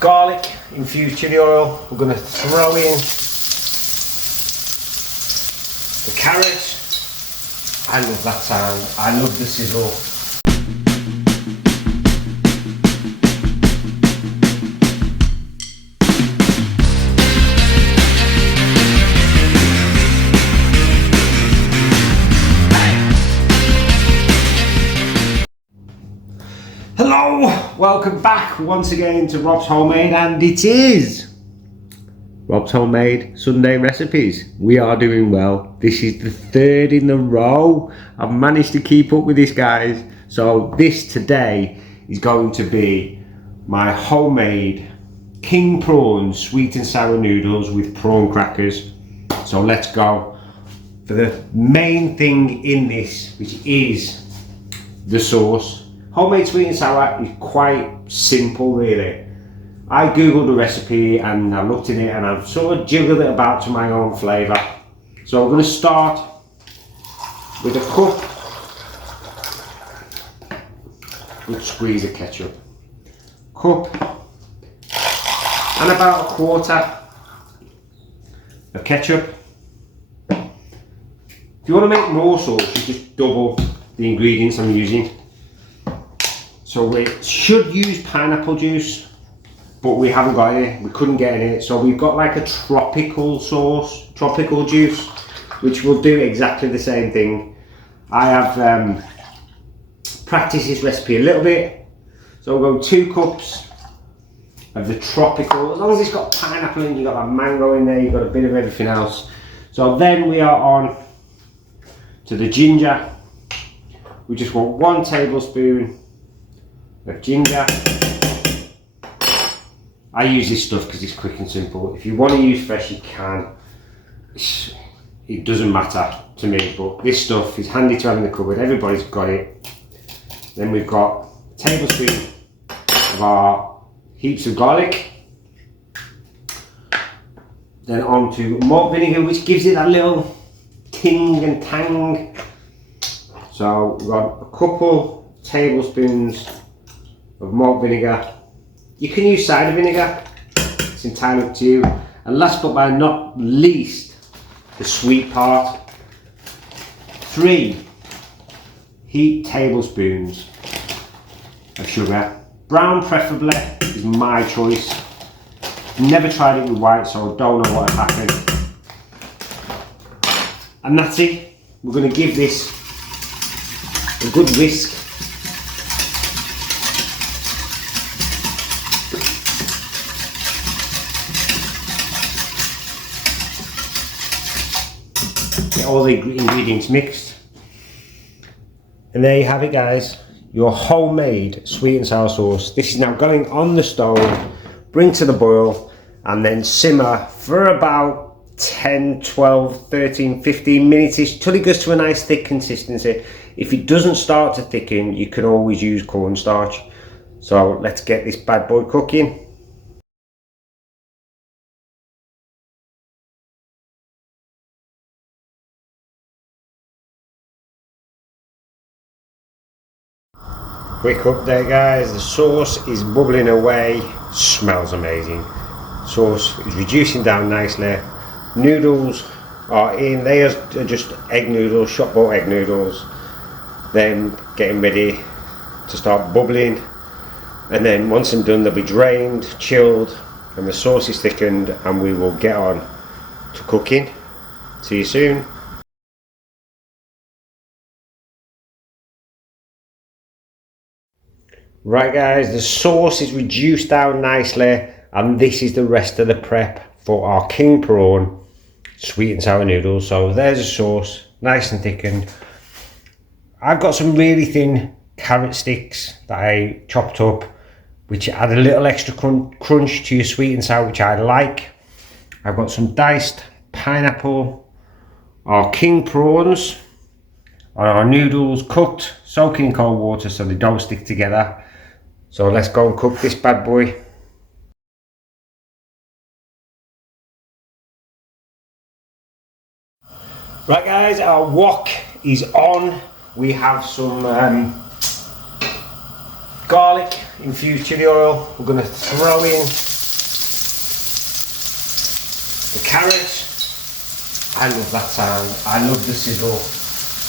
garlic infused chili oil. We're going to throw in the carrot. I love that sound. I love the sizzle. Hello, welcome back once again to Rob's Homemade, and it is Rob's Homemade Sunday Recipes. We are doing well. This is the third in a row. I've managed to keep up with this, guys. So this today is going to be my homemade king prawn sweet and sour noodles with prawn crackers. So let's go for the main thing in this, which is the sauce. Homemade sweet and sour is quite simple, really. I googled the recipe and I looked in it and I've sort of jiggled it about to my own flavour. So I'm going to start with a cup, good squeeze of ketchup, cup and about a quarter of ketchup. If you want to make more sauce, you just double the ingredients I'm using. So we should use pineapple juice, but we haven't got it, we couldn't get it. So we've got like a tropical sauce, tropical juice, which will do exactly the same thing. I have practiced this recipe a little bit. So we'll go 2 cups of the tropical, as long as it's got pineapple in, you've got that mango in there, you've got a bit of everything else. So then we are on to the ginger. We just want 1 tablespoon of ginger. I use this stuff because it's quick and simple. If you want to use fresh, you can. It doesn't matter to me, but this stuff is handy to have in the cupboard. Everybody's got it. Then we've got a tablespoon of our heaps of garlic. Then on to malt vinegar, which gives it that little ting and tang. So we've got a couple tablespoons of malt vinegar. You can use cider vinegar, it's entirely up to you. And last but by not least, the sweet part, 3 heaped tablespoons of sugar. Brown preferably is my choice. Never tried it with white, so I don't know what will happen. And that's it. We're going to give this a good whisk. Get all the ingredients mixed, and there you have it, guys, your homemade sweet and sour sauce. This is now going on the stove, bring to the boil, and then simmer for about 10, 12, 13, 15 minutes till it goes to a nice thick consistency. If it doesn't start to thicken, you can always use cornstarch. So let's get this bad boy cooking. Quick update, guys, the sauce is bubbling away, smells amazing. Sauce is reducing down nicely. Noodles are in, they are just egg noodles, shop bought egg noodles. Then getting ready to start bubbling, and then once I'm done they'll be drained, chilled, and the sauce is thickened, and we will get on to cooking. See you soon. Right, guys, the sauce is reduced down nicely, and this is the rest of the prep for our king prawn sweet and sour noodles. So there's a sauce, nice and thickened. I've got some really thin carrot sticks that I chopped up, which add a little extra crunch to your sweet and sour, which I like. I've got some diced pineapple, our king prawns, our noodles cooked, soaking in cold water so they don't stick together. So let's go and cook this bad boy. Right, guys, our wok is on. We have some garlic infused chili oil. We're going to throw in The carrot, I love that sound. I love the sizzle.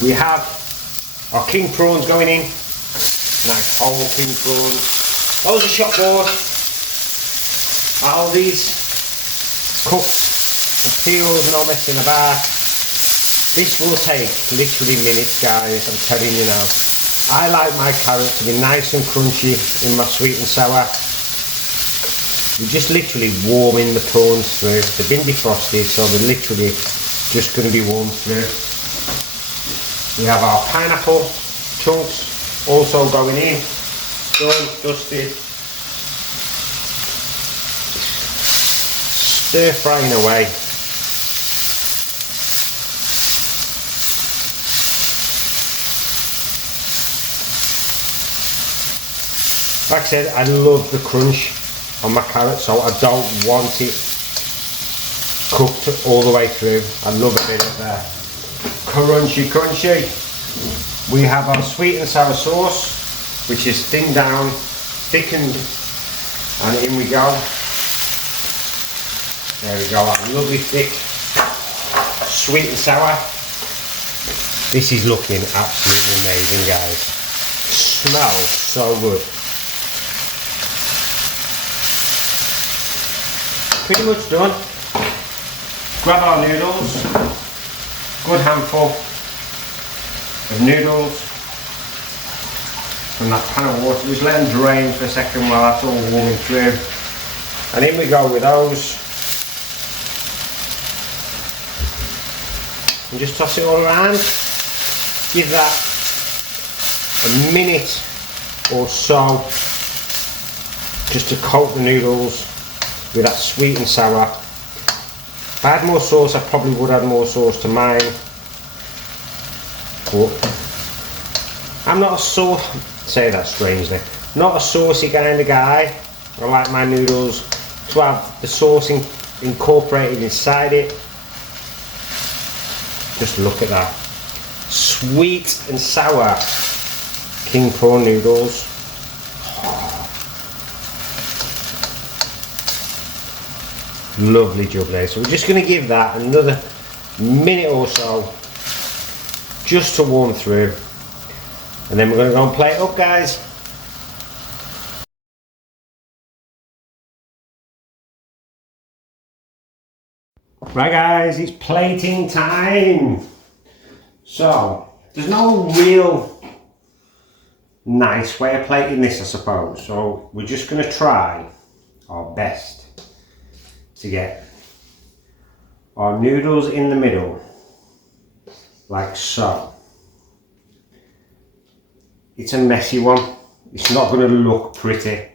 We have our king prawns going in. Nice whole king prawns. Those are shop bought. Aldi's, cooked, peeled, no messing about. This will take literally minutes, guys, I'm telling you now. I like my carrot to be nice and crunchy in my sweet and sour. We're just literally warming the prawns through. They've been defrosted, so they're literally just going to be warmed through. We have our pineapple chunks also going in, done, dusted. Stir frying away. Like I said, I love the crunch on my carrot, so I don't want it cooked all the way through. I love a bit of crunchy. We have our sweet and sour sauce, which is thinned down, thickened, and in we go. There we go, our lovely thick sweet and sour. This is looking absolutely amazing, guys. Smells so good. Pretty much done. Grab our noodles, good handful of noodles from that pan of water. Just let them drain for a second while that's all warming through. And in we go with those. And just toss it all around. Give that a minute or so just to coat the noodles with that sweet and sour. If I had more sauce, I probably would add more sauce to mine. But I'm not a say that strangely, not a saucy kind of guy. I like my noodles to have the sauce incorporated inside it. Just look at that. Sweet and sour king prawn noodles. Lovely jubbly. So we're just going to give that another minute or so just to warm through, and then we're going to go and plate it up, guys. Right guys, it's plating time. So there's no real nice way of plating this, I suppose, so we're just going to try our best to get our noodles in the middle, like so. It's a messy one, it's not going to look pretty,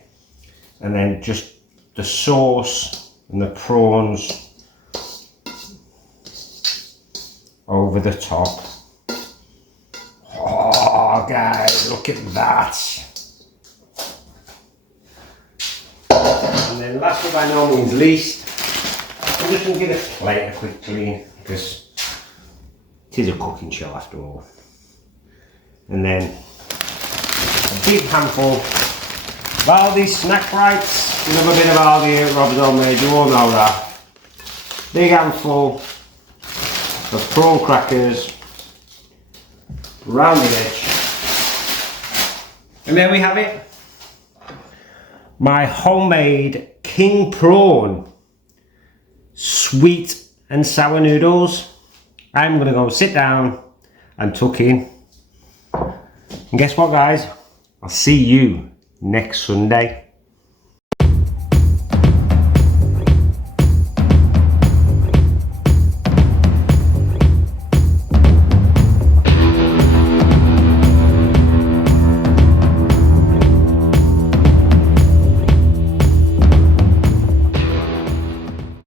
and then just the sauce and the prawns over the top. Oh guys, look at that. And then last but by no means least, I'm just going to give this plate a quick clean, because it is a cooking show after all. And then a big handful of Aldi's snack bites. Another bit of Aldi at Rob's Homemade, you all know that. Big handful of prawn crackers round the edge. And there we have it. My homemade king prawn sweet and sour noodles. I'm going to go sit down and tuck in. And guess what, guys? I'll see you next Sunday.